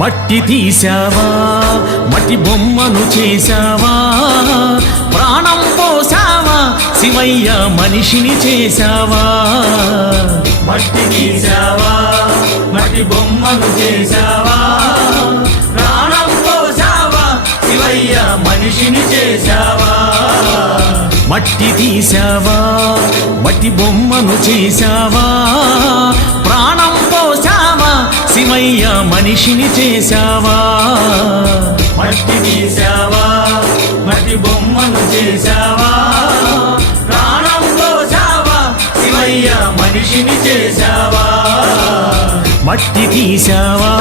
మట్టి తీసావా మట్టి బొమ్మను చేశావా ప్రాణం పోసావా శివయ్య మనిషిని చేశావా మట్టి తీసావా మట్టి బొమ్మను చేశావా ప్రాణం పోసావా శివయ్య మనిషిని చేశావా మట్టి తీసావా మట్టి బొమ్మను చేశావా ప్రాణం పోసావా శివయ్య మనిషిని చేశావా మట్టి తీసావా మట్టి బొమ్మను చేశావా ప్రాణం పోసావా శివయ్య మనిషిని చేశావా మట్టి తీసావా